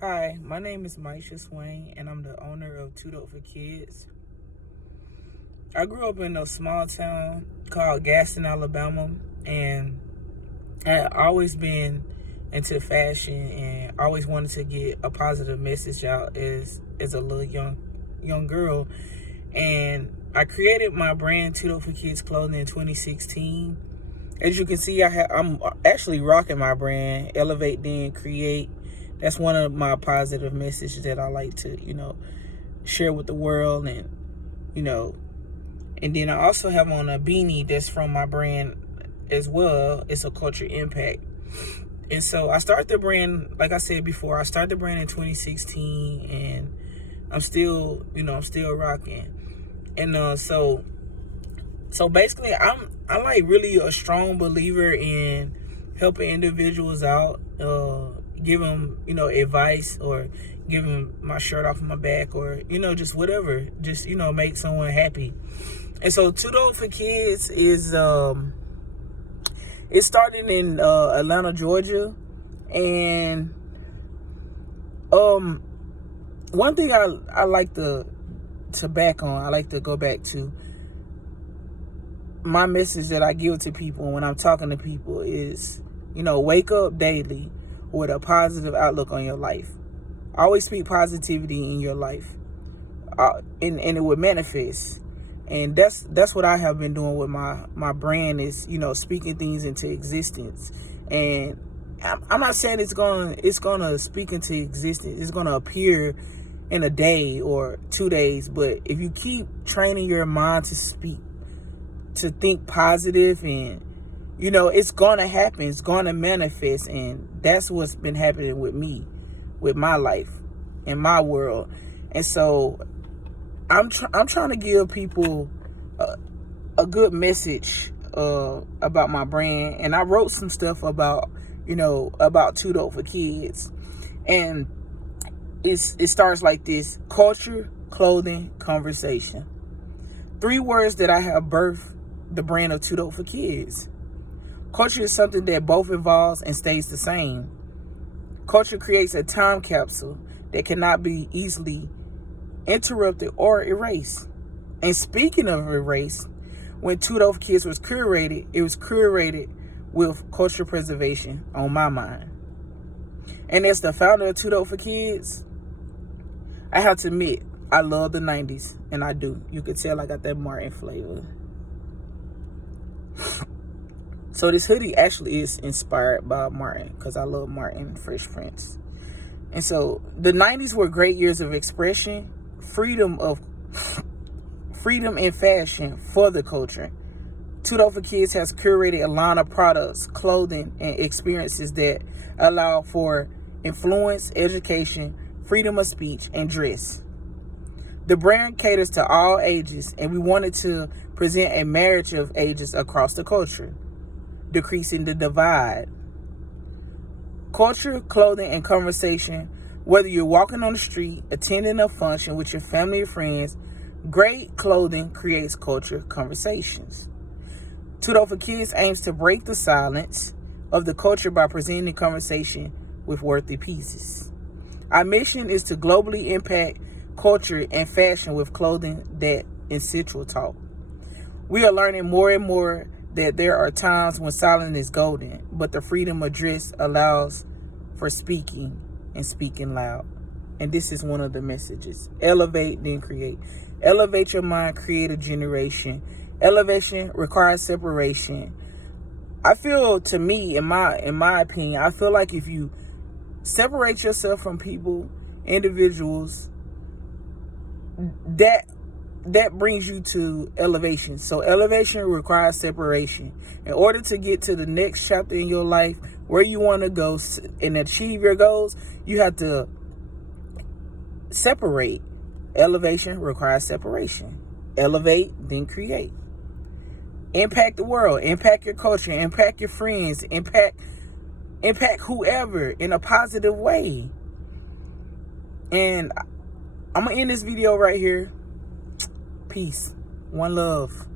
Hi, my name is Maisha Swain, and I'm the owner of Too Dope for Kids. I grew up in a small town called Gaston, Alabama, and I had always been into fashion and always wanted to get a positive message out as a little young girl. And I created my brand Too Dope for Kids clothing in 2016. As you can see, I'm actually rocking my brand, Elevate Then Create. That's one of my positive messages that I like to, share with the world. And then I also have on a beanie that's from my brand as well. It's a culture impact. And so I started the brand, like I said before, I started the brand in 2016, and I'm still rocking. And so basically I'm like really a strong believer in helping individuals out, give them, advice, or give them my shirt off my back, or, just whatever, just, make someone happy. And so Too Dope for Kids is, it started in Atlanta, Georgia. And one thing I like to go back to, my message that I give to people when I'm talking to people is, wake up daily with a positive outlook on your life. Always speak positivity in your life, and it would manifest. And that's what I have been doing with my brand is, speaking things into existence. And I'm not saying it's gonna speak into existence. It's gonna appear in a day or 2 days. But if you keep training your mind to think positive, and it's gonna happen, it's gonna manifest. And that's what's been happening with me, with my life, in my world. And so I'm trying to give people a good message about my brand. And I wrote some stuff about Too Dope for Kids, and it starts like this: culture, clothing, conversation. 3 words that I have birthed the brand of Too Dope for Kids. Culture is something that both evolves and stays the same. Culture creates a time capsule that cannot be easily interrupted or erased. And speaking of erased, when Too Dope for Kids was curated, it was curated with culture preservation on my mind. And as the founder of Too Dope for Kids, I have to admit, I love the 90s, and I do. You could tell I got that Martin flavor. So this hoodie actually is inspired by Martin, because I love Martin, Fresh Prince. And so the 90s were great years of expression, freedom in fashion for the culture. Too Dope for Kids has curated a line of products, clothing, and experiences that allow for influence, education, freedom of speech, and dress. The brand caters to all ages, and we wanted to present a marriage of ages across the culture, decreasing the divide. Culture, clothing, and conversation. Whether you're walking on the street, attending a function with your family or friends, great clothing creates culture conversations. Too Dope for Kids aims to break the silence of the culture by presenting conversation with worthy pieces. Our mission is to globally impact culture and fashion with clothing that essential talk. We are learning more and more that there are times when silence is golden, but the freedom of dress allows for speaking and speaking loud. And this is one of the messages. Elevate, then create. Elevate your mind, create a generation. Elevation requires separation. I feel, to me, in my opinion, I feel like if you separate yourself from people, individuals, that brings you to elevation. So elevation requires separation. In order to get to the next chapter in your life, where you want to go and achieve your goals, you have to separate. Elevation requires separation. Elevate, then create. Impact the world, impact your culture, impact your friends, impact whoever in a positive way. And I'm going to end this video right here. Peace. One love.